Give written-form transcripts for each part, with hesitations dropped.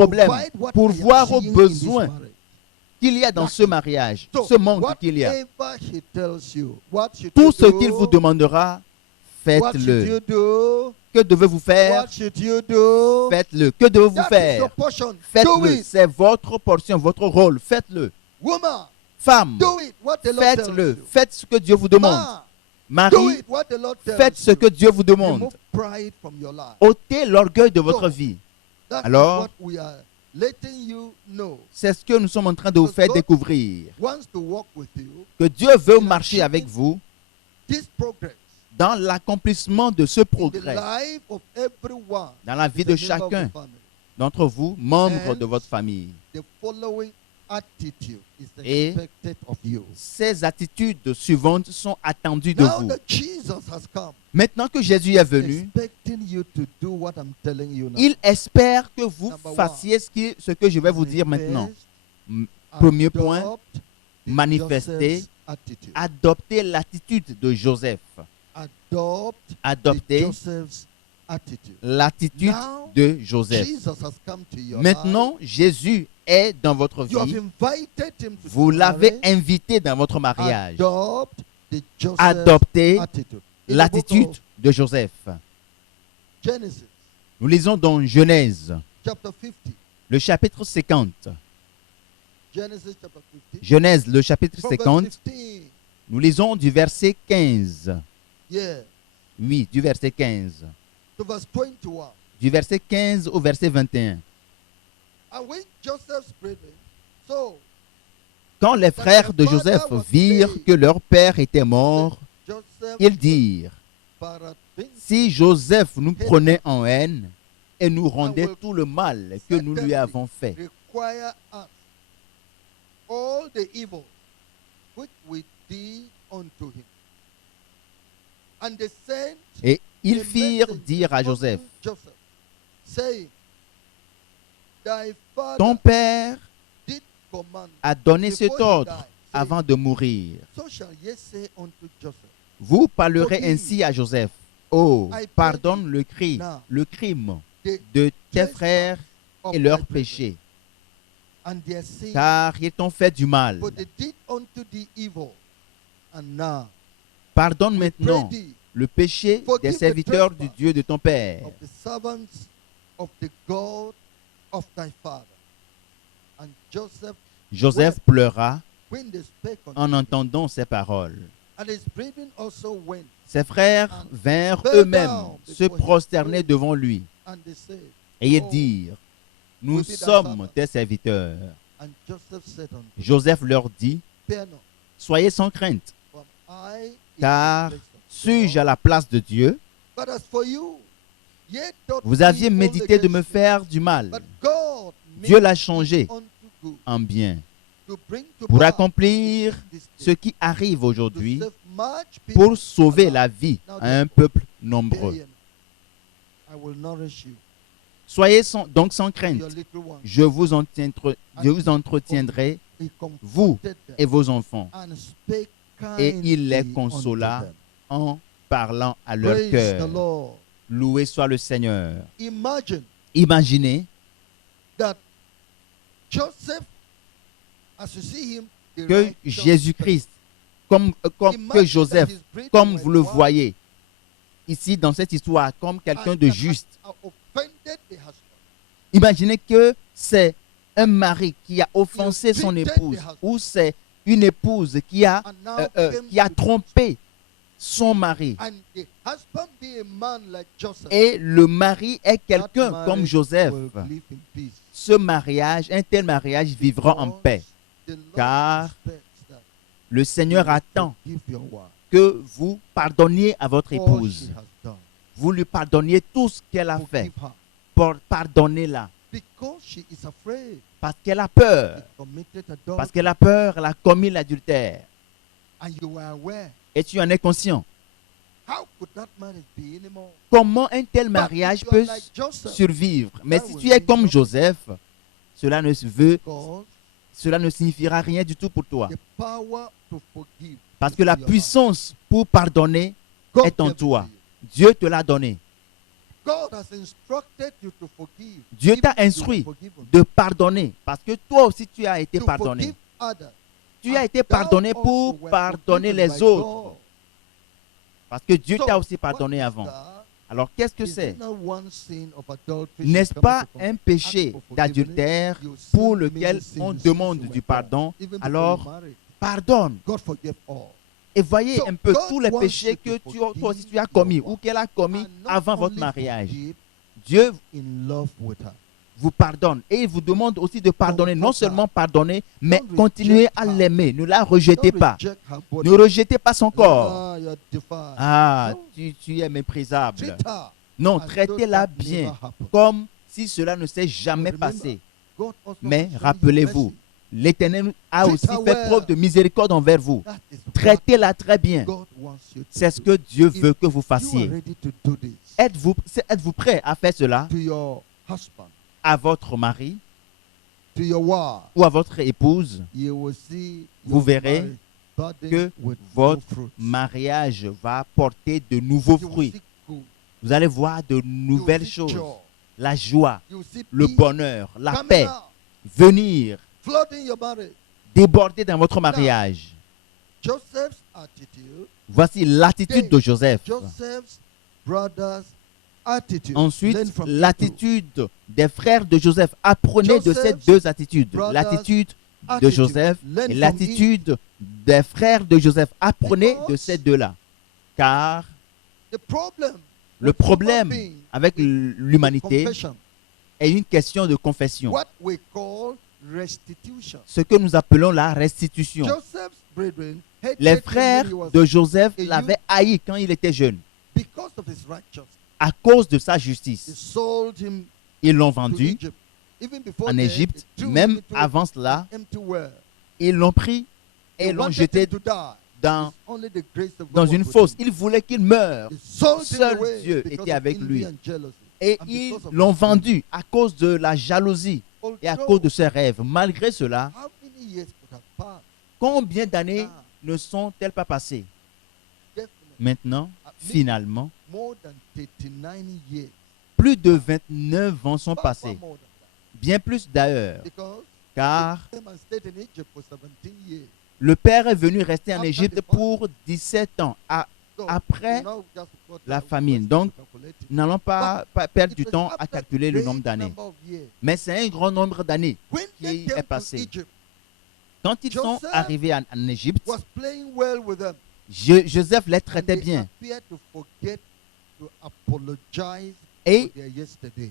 problèmes, pour voir aux besoins qu'il y a dans ce mariage, ce manque qu'il y a. Tout ce qu'il vous demandera, faites-le. Que devez-vous faire? Faites-le. Que devez-vous faire? Faites-le. C'est votre portion, votre rôle. Faites-le. Femme, faites-le. Faites ce que Dieu vous demande. Mari, faites ce que Dieu vous demande. Ôtez l'orgueil de votre vie. Alors, c'est ce que nous sommes en train de vous faire découvrir. Que Dieu veut marcher avec vous dans l'accomplissement de ce progrès dans la vie de chacun d'entre vous, membres de votre famille. Et ces attitudes suivantes sont attendues de vous. Maintenant que Jésus est venu, il espère que vous fassiez ce que je vais vous dire maintenant. Premier point, manifester, adopter l'attitude de Joseph. Adopter l'attitude de Joseph. Maintenant, Jésus est dans votre vie. Vous l'avez invité dans votre mariage. Adoptez l'attitude de Joseph. Nous lisons dans Genèse, le chapitre 50. Genèse, le chapitre 50. Nous lisons du verset 15. Oui, du verset 15. Du verset 15 au verset 21. Quand les frères de Joseph virent que leur père était mort, ils dirent, si Joseph nous prenait en haine et nous rendait tout le mal que nous lui avons fait, et ils firent dire à Joseph, ton père a donné cet ordre avant de mourir. Vous parlerez ainsi à Joseph. Oh, pardonne le crime de tes frères et leurs péchés, car ils t'ont fait du mal. Pardonne maintenant le péché des serviteurs du Dieu de ton père. Joseph pleura en entendant ces paroles. Ses frères vinrent eux-mêmes se prosterner devant lui et ils dirent, nous sommes tes serviteurs. Joseph leur dit, soyez sans crainte, car suis-je à la place de Dieu? Vous aviez médité de me faire du mal. Dieu l'a changé en bien pour accomplir ce qui arrive aujourd'hui, pour sauver la vie à un peuple nombreux. Soyez donc sans crainte. Je vous entretiendrai, vous et vos enfants. Et il les consola en parlant à leur cœur. Loué soit le Seigneur. Imaginez que Jésus-Christ, que Joseph, comme vous le voyez ici dans cette histoire, comme quelqu'un de juste. Imaginez que c'est un mari qui a offensé son épouse, ou c'est une épouse qui a trompé son mari. Et le mari est quelqu'un comme Joseph. Ce mariage, un tel mariage vivra en paix. Car le Seigneur attend que vous pardonniez à votre épouse. Vous lui pardonniez tout ce qu'elle a fait. Pardonnez-la. Parce qu'elle a peur. Parce qu'elle a peur, elle a commis l'adultère. Et tu en es conscient. Comment un tel mariage peut survivre? Mais si tu es comme Joseph, cela ne signifiera rien du tout pour toi. Parce que la puissance pour pardonner est en toi. Dieu te l'a donné. Dieu t'a instruit de pardonner parce que toi aussi tu as été pardonné. Tu as été pardonné pour pardonner les autres. Parce que Dieu t'a aussi pardonné avant. Alors, qu'est-ce que c'est? N'est-ce pas un péché d'adultère pour lequel on demande du pardon? Alors, pardonne. Et voyez un peu tous les péchés que toi aussi tu as commis ou qu'elle a commis avant votre mariage. Dieu vous pardonne et il vous demande aussi de pardonner. Non seulement pardonner, mais continuez à l'aimer. Ne la rejetez pas. Ne rejetez pas son corps. Ah, tu es méprisable. Non, traitez-la bien, comme si cela ne s'est jamais passé. Mais rappelez-vous, l'Éternel a aussi fait preuve de miséricorde envers vous. Traitez-la très bien. C'est ce que Dieu veut que vous fassiez. Êtes-vous prêt à faire cela à votre mari ou à votre épouse? Vous verrez que votre mariage va porter de nouveaux fruits. Vous allez voir de nouvelles choses. La joie, le bonheur, la paix venir déborder dans votre mariage. Voici l'attitude de Joseph. Ensuite, l'attitude des frères de Joseph. Apprenez de ces deux attitudes. L'attitude de Joseph et l'attitude des frères de Joseph. Apprenez de ces deux-là. Car le problème avec l'humanité est une question de confession. Ce que nous appelons la restitution. Les frères de Joseph l'avaient haï quand il était jeune. À cause de sa justice. Ils l'ont vendu en Égypte. Même avant cela, ils l'ont pris et l'ont jeté dans une fosse. Ils voulaient qu'il meure. Seul Dieu était avec lui. Et ils l'ont vendu à cause de la jalousie et à cause de ses rêves. Malgré cela, combien d'années ne sont-elles pas passées? Maintenant, finalement, plus de 29 ans sont passés. Bien plus d'ailleurs. Car le père est venu rester en Égypte pour 17 ans après la famine. Donc, n'allons pas perdre du temps à calculer le nombre d'années. Mais c'est un grand nombre d'années qui est passé. Quand ils sont arrivés en Égypte, Joseph les traitait bien. Et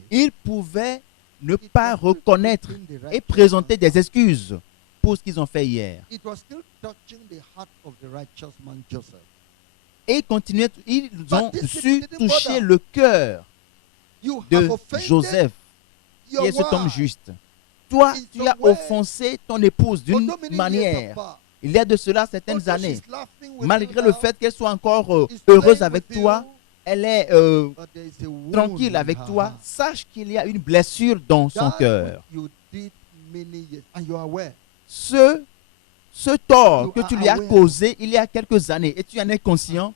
ils pouvaient ne pas reconnaître et présenter des excuses pour ce qu'ils ont fait hier. Et ils ont su toucher le cœur de Joseph, qui est cet homme juste. Toi, tu as offensé ton épouse d'une manière. Il y a de cela certaines années. Malgré le fait qu'elle soit encore heureuse avec toi, elle est tranquille avec toi, sache qu'il y a une blessure dans son cœur. Ce tort que tu lui as causé il y a quelques années, et tu en es conscient,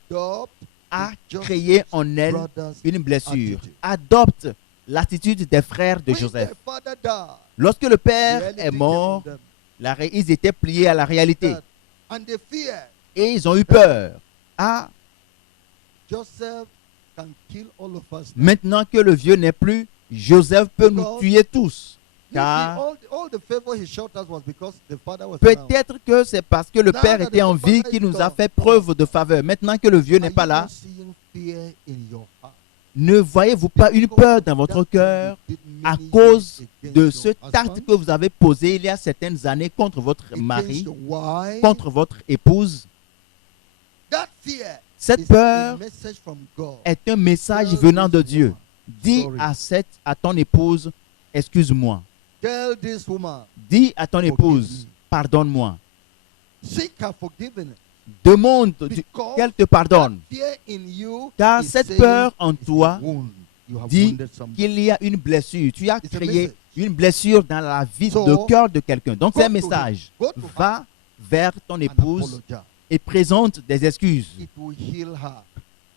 a créé en elle une blessure. Adopte l'attitude des frères de Joseph. Lorsque le père est mort, ils étaient pliés à la réalité. Et ils ont eu peur. Maintenant que le vieux n'est plus, Joseph peut nous tuer tous. Car peut-être que c'est parce que le père était en vie qu'il nous a fait preuve de faveur. Maintenant que le vieux n'est pas là, ne voyez-vous pas une peur dans votre cœur à cause de cet acte que vous avez posé il y a certaines années contre votre mari, contre votre épouse? Cette peur est un message venant de Dieu. Dis à ton épouse, excuse-moi. Dis à ton épouse, pardonne-moi. Demande qu'elle te pardonne. Car cette peur en toi dit qu'il y a une blessure. Tu as créé une blessure dans la vie de cœur de quelqu'un. Donc c'est un message. Va vers ton épouse et présente des excuses.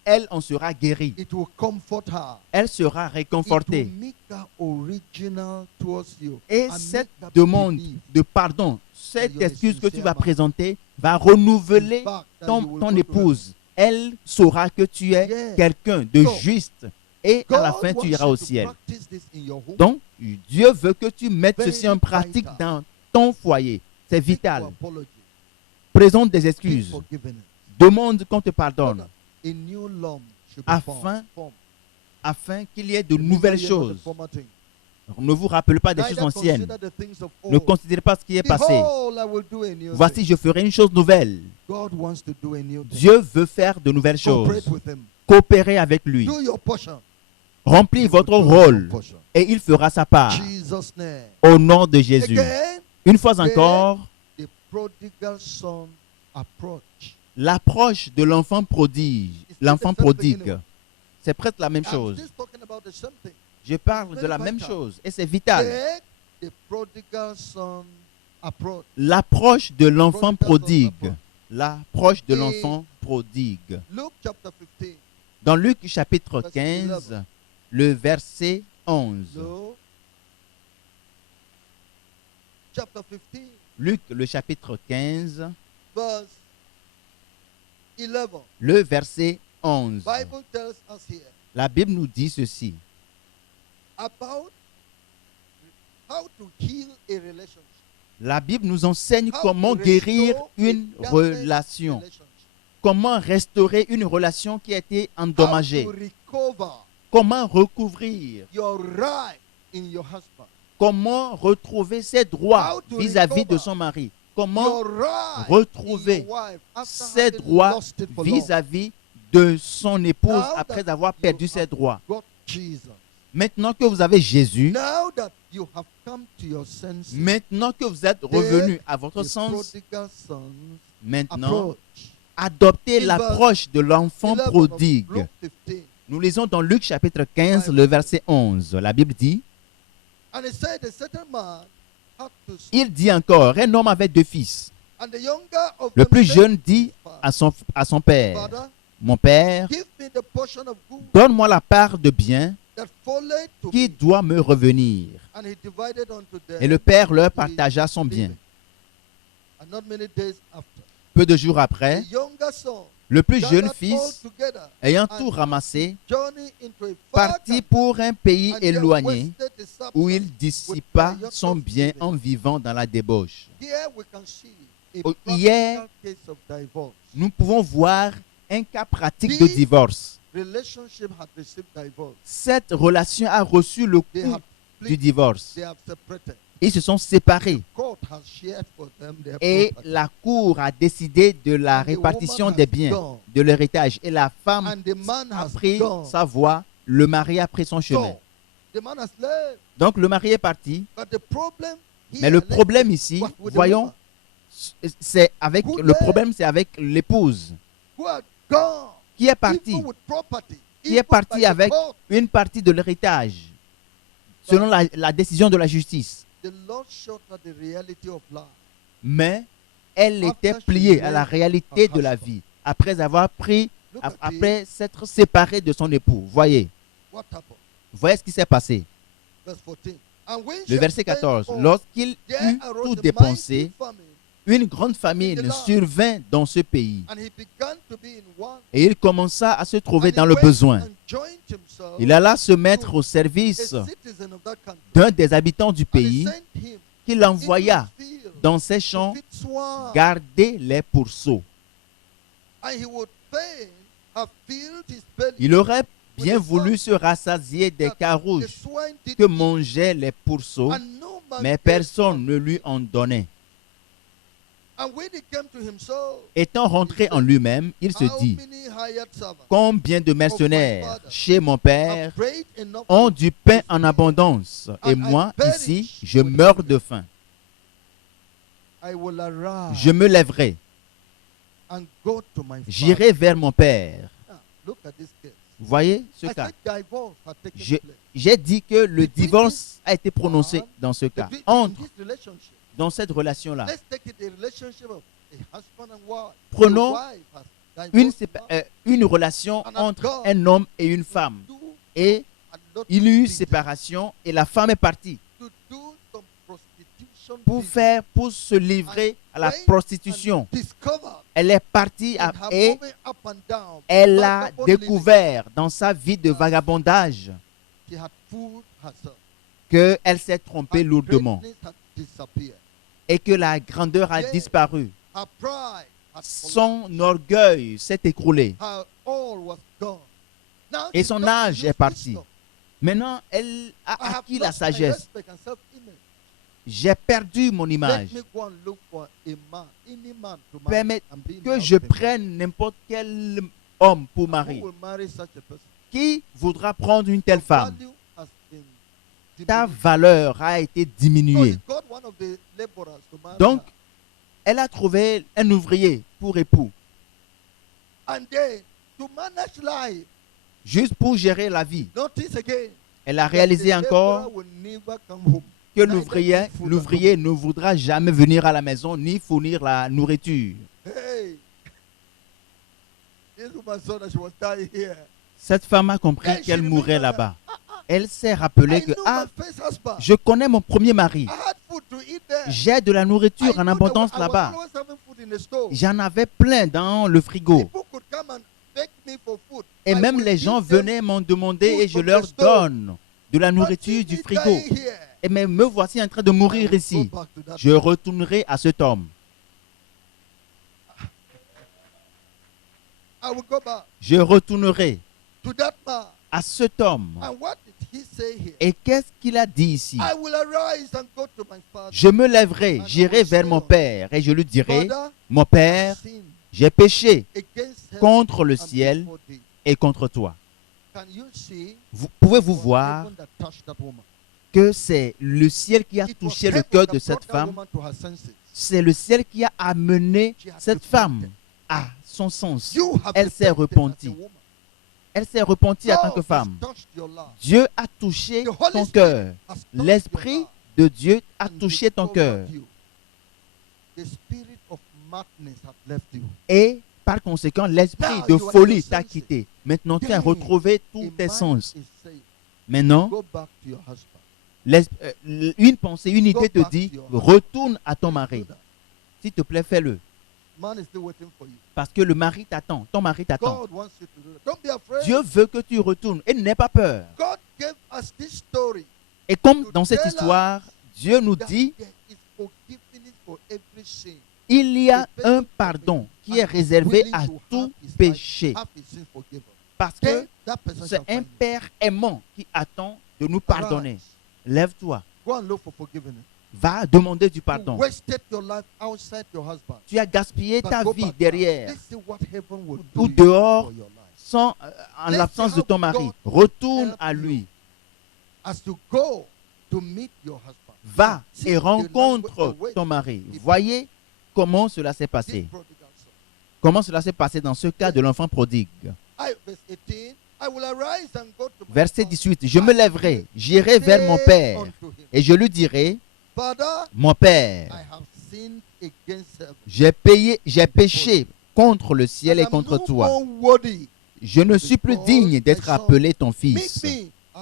elle en sera guérie. It will comfort her. Elle sera réconfortée. It will make her original towards you. Et And cette make her demande believe de pardon, cette you're a excuse que tu vas sincere man. présenter, va renouveler In fact, that ton, you will ton go to épouse. Elle saura que tu es Yes. quelqu'un de So, juste. Et à la God fin, tu wants iras you au to ciel. practice this in your home. Donc, Dieu veut que tu mettes Very ceci en pratique vital. dans ton foyer. C'est Seek vital. for apology. Présente des Seek excuses. forgiveness. Demande qu'on te So pardonne. that a new law should be Afin formed. afin qu'il y ait de Remember nouvelles ye not the choses. former things. Ne vous rappelez pas des Neither choses anciennes. consider the things of Ne old. considérez pas ce qui est passé. Behold, I will do a new Voici, thing. je ferai une chose nouvelle. God wants to do a new thing. Dieu veut faire de nouvelles Cooperate choses. with him. Coopérez avec lui. Do your portion. Remplis He will votre do your rôle portion. et il fera sa part. Jesus' name. Au nom de Jésus. Again, Une fois encore, the prodigal son approach. l'approche de l'enfant prodige. L'enfant prodigue. C'est presque la même I'm chose. just talking about the same thing. Je parle de la même chose et c'est vital. Take the prodigal son approach. L'approche de l'enfant Prodigal son prodigue. L'approche de Et- l'enfant prodigue. Luke chapter 15. Dans Luc chapitre Verset 15, 11. le verset 11. Luke chapter 15, Luc le chapitre 15, verse 11. le verset 11. Bible tells us here La Bible nous dit ceci. about how to heal a relationship. La Bible nous enseigne How comment to guérir restore une a damaged relation. relationship. Comment restaurer une relation qui a été endommagée. How to recover Comment recouvrir. your right in your husband. Comment retrouver ses droits How to vis-à-vis de recover son mari. Comment Your right retrouver in your wife after ses having droits lost it for long. vis-à-vis de son épouse Now après that avoir you perdu ses have droits. got Jesus. Maintenant que vous avez Jésus, Now that you have come to your senses, maintenant que vous êtes revenu à votre the sens, prodigal son maintenant, approach. adoptez In l'approche de l'enfant 11 of prodigue. Luke 15. Nous lisons dans Luc chapitre 15, le verset 11. La Bible dit, And it said a certain man had to il dit encore, un homme avait deux fils. and the younger of Le them plus said jeune to dit his father, à son père, Father, mon père, give me the portion of good donne-moi la part de bien that followed to qui me. doit me revenir. And he divided unto them. Et le père leur his partagea son bien. living. And not many days after, Peu de jours après, the younger son, le plus jeune gathered all fils, together, ayant and tout ramassé, journeyed into a far partit country, pour un pays and there éloigné wasted his substance où il with dissipa riotous son bien living. en vivant dans la débauche. Here we can see a Oh, practical hier, case of divorce. Nous pouvons voir un cas pratique de divorce. Relationship had received divorce. Cette relation a reçu le They coup have du split, divorce. they have separated. Ils se sont séparés Court has shared for them their et property. la cour a décidé de la And the répartition woman des has biens, gone. de l'héritage. Et la femme And the man a has pris gone. sa voie, le mari a pris son chemin. So, the man has left. Donc le mari est parti, But the problem here, mais le let's problème say, ici, was with the voyons, woman c'est avec Who le left? problème, c'est avec l'épouse who had gone, qui est partie, even with property, qui est even partie by the avec court. une partie de l'héritage, selon la décision de la justice. The Lord showed her the reality of life. Mais elle After était she pliée à la left réalité her de la husband. vie, après avoir pris, Look at après s'être séparée de son époux. Voyez, what happened. voyez ce qui s'est passé. Verse 14. And when she Le had verset spent 14. all, Lorsqu'il there eut arose tout a dépensé, mighty famine, une grande famine survint dans ce pays. and he began to be in want. Et il commença à se trouver And he dans le went besoin. and joined himself Il alla se mettre au a service citizen of that country. d'un des habitants du And he pays sent him qu'il into envoya his field dans ses to champs feed swine. garder les pourceaux. And he would fain have filled his belly Il aurait bien with the voulu fat se rassasier des that the carouges swine did que eat, mangeaient les pourceaux, and no man mais gave personne him. ne lui en donnait. And when he came to himself, Étant rentré en lui-même, il se how dit, many hired servants combien de mercenaires chez mon père have bread enough ont to du pain en abondance, et moi, ici, je meurs de faim. I will arise Je me lèverai, and go to my father. j'irai vers mon père. Now, look at this case. Vous voyez ce I cas? said divorce had taken Je- place. J'ai dit que le divorce a été prononcé dans ce cas. In Entre this relationship, dans cette relation-là. let's take it the relationship of a husband and wife. Prenons The wife has une relation entre un homme et une femme. Et il y a eu séparation et la femme est partie pour se livrer à la prostitution. Elle est partie et elle a découvert dans sa vie de vagabondage qu'elle s'est trompée lourdement et que la grandeur a disparu. Son orgueil s'est écroulé et son âge est parti. Maintenant, elle a acquis la sagesse. J'ai perdu mon image. Permettez que je prenne n'importe quel homme pour mari. Qui voudra prendre une telle femme? Ta valeur a été diminuée. Donc, elle a trouvé un ouvrier pour époux. Juste pour gérer la vie. Elle a réalisé encore que l'ouvrier ne voudra jamais venir à la maison ni fournir la nourriture. Cette femme a compris qu'elle mourrait là-bas. Elle s'est rappelée que je connais mon premier mari. J'ai de la nourriture en abondance là-bas. J'en avais plein dans le frigo. Et même les gens venaient m'en demander et je leur donne de la nourriture du frigo. Et mais me voici en train de mourir ici. Je retournerai à cet homme. Je retournerai à cet homme. Et qu'est-ce qu'il a dit ici? Je me lèverai, j'irai vers mon père et je lui dirai, mon père, j'ai péché contre le ciel et contre toi. Pouvez-vous voir que c'est le ciel qui a touché le cœur de cette femme? C'est le ciel qui a amené cette femme à son sens. Elle s'est repentie. Elle s'est repentie en tant que femme. Dieu a touché ton cœur. L'Esprit de Dieu a touché ton cœur. Et par conséquent, l'esprit de folie t'a quitté. Maintenant, tu as retrouvé tous tes sens. Maintenant, une pensée, une idée te dit, retourne à ton mari. S'il te plaît, fais-le. Parce que le mari t'attend, ton mari t'attend. Dieu veut que tu retournes et n'aie pas peur. Et comme dans cette histoire, Dieu nous dit, il y a un pardon qui est réservé à tout péché. Parce que c'est un Père aimant qui attend de nous pardonner. Lève-toi. Va demander du pardon. Tu as gaspillé ta vie derrière ou dehors en l'absence de ton mari. Retourne à lui. Va et rencontre ton mari. Voyez comment cela s'est passé. Comment cela s'est passé dans ce cas de l'enfant prodigue. Verset 18. Je me lèverai, j'irai vers mon père et je lui dirai, mon père, j'ai péché contre le ciel et contre toi. Je ne suis plus digne d'être appelé ton fils.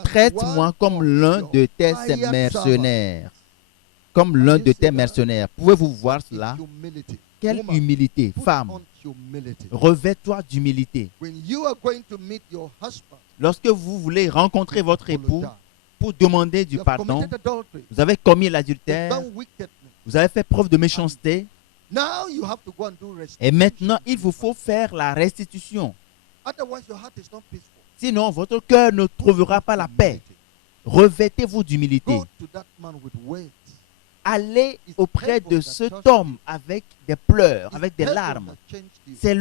Traite-moi comme l'un de tes mercenaires. Comme l'un de tes mercenaires. Pouvez-vous voir cela? Quelle humilité, femme. Revêt-toi d'humilité. Lorsque vous voulez rencontrer votre époux pour demander du pardon, vous avez commis l'adultère, vous avez fait preuve de méchanceté, et maintenant il vous faut faire la restitution. Sinon, votre cœur ne trouvera pas la paix. Revêtez-vous d'humilité. Allez auprès de cet homme avec des pleurs, avec des larmes. C'est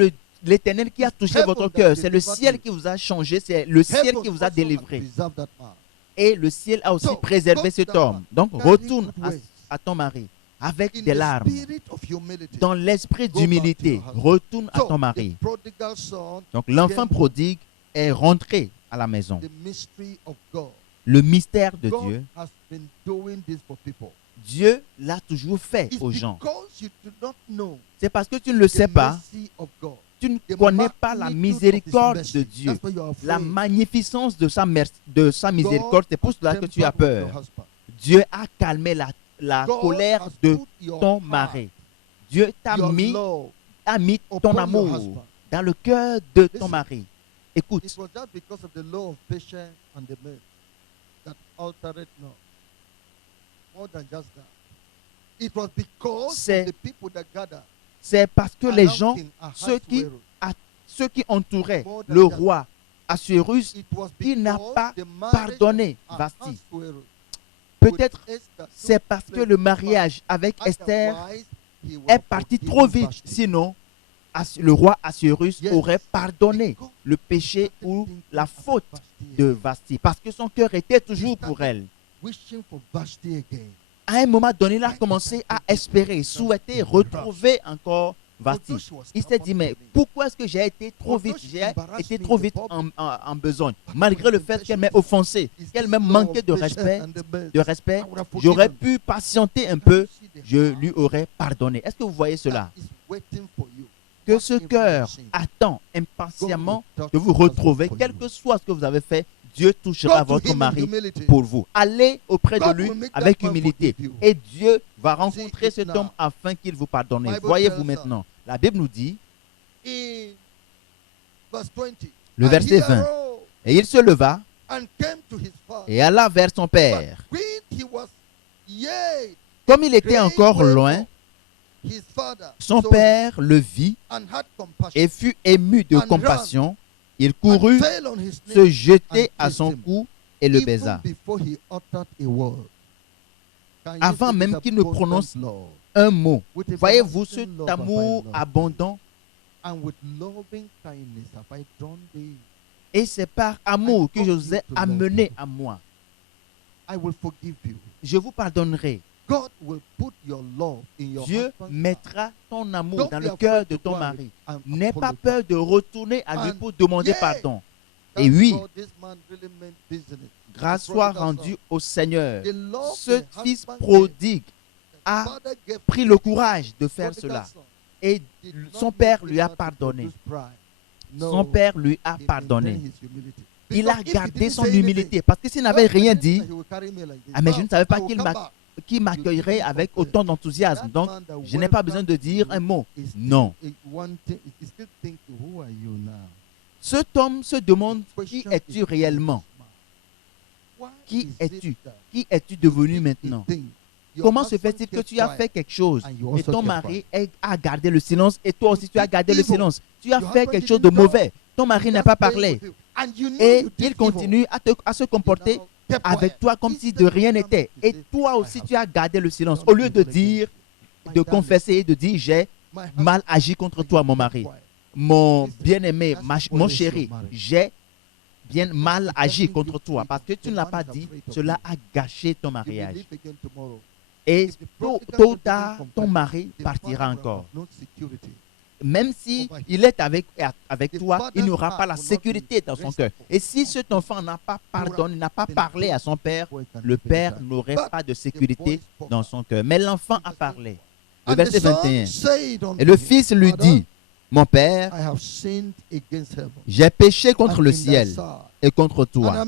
l'Éternel qui a touché votre cœur. C'est le ciel qui vous a changé. C'est le ciel qui vous a délivré. Et le ciel a aussi préservé cet homme. Donc, retourne à ton mari avec des larmes. Dans l'esprit d'humilité, retourne à ton mari. Donc, l'enfant prodigue est rentré à la maison. Le mystère de Dieu, Dieu l'a toujours fait aux gens. C'est parce que tu ne le sais pas, tu ne connais pas la miséricorde de Dieu, la magnificence de sa miséricorde, c'est pour cela que tu as peur. Dieu a calmé la colère de ton mari. Dieu a mis ton amour dans le cœur de ton mari. Écoute, c'est parce que les gens, ceux qui entouraient le roi Assuérus, il n'a pas pardonné Vasti. Peut-être c'est parce que le mariage avec Esther est parti trop vite. Sinon, le roi Assuérus aurait pardonné le péché ou la faute de Vasti. Parce que son cœur était toujours pour elle. À un moment donné, il a commencé à espérer, souhaiter retrouver encore Vasti. Il s'est dit, mais pourquoi est-ce que j'ai été trop vite? J'ai été trop vite en besogne. Malgré le fait qu'elle m'ait offensé, qu'elle m'ait manqué de respect, j'aurais pu patienter un peu, je lui aurais pardonné. Est-ce que vous voyez cela? Que ce cœur attend impatiemment de vous retrouver, quel que soit ce que vous avez fait. Dieu touchera votre mari pour vous. Allez auprès de lui avec humilité. Et Dieu va rencontrer cet homme afin qu'il vous pardonne. Voyez-vous maintenant. La Bible nous dit, le verset 20, et il se leva et alla vers son père. Comme il était encore loin, son père le vit et fut ému de compassion. Il courut se jeter à son cou et le baisa. Avant même qu'il ne prononce un mot. Voyez-vous cet amour abondant? Et c'est par amour que je vous ai amené à moi. Je vous pardonnerai. Dieu mettra ton amour dans le cœur de ton mari. N'aie pas peur de retourner à lui pour demander pardon. Et oui, grâce soit rendue au Seigneur. Ce fils prodigue a pris le courage de faire cela. Et son père lui a pardonné. Son père lui a pardonné. Il a gardé son humilité. Parce que s'il n'avait rien dit, ah mais je ne savais pas qu'il m'accueillerait avec autant d'enthousiasme. Donc, je n'ai pas besoin de dire un mot. Non. Cet homme se demande, qui es-tu réellement? Qui es-tu? Qui es-tu devenu maintenant? Comment se fait-il que tu as fait quelque chose et ton mari a gardé le silence et toi aussi tu as gardé le silence? Tu as fait quelque chose de mauvais. Ton mari n'a pas parlé. Et il continue à se comporter avec toi comme si de rien n'était. Et toi aussi, tu as gardé le silence. Au lieu de dire, de confesser et de dire, j'ai mal agi contre toi, mon mari. Mon bien-aimé, mon chéri, j'ai bien mal agi contre toi. Parce que tu ne l'as pas dit, cela a gâché ton mariage. Et tôt ou tard, ton mari partira encore. Même si il est avec toi, il n'aura pas la sécurité dans son cœur. Et si cet enfant n'a pas pardonné, n'a pas parlé à son père, le père n'aurait pas de sécurité dans son cœur. Mais l'enfant a parlé. Le verset 21. Et le fils lui dit, mon père, j'ai péché contre le ciel et contre toi.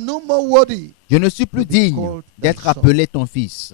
Je ne suis plus digne d'être appelé ton fils.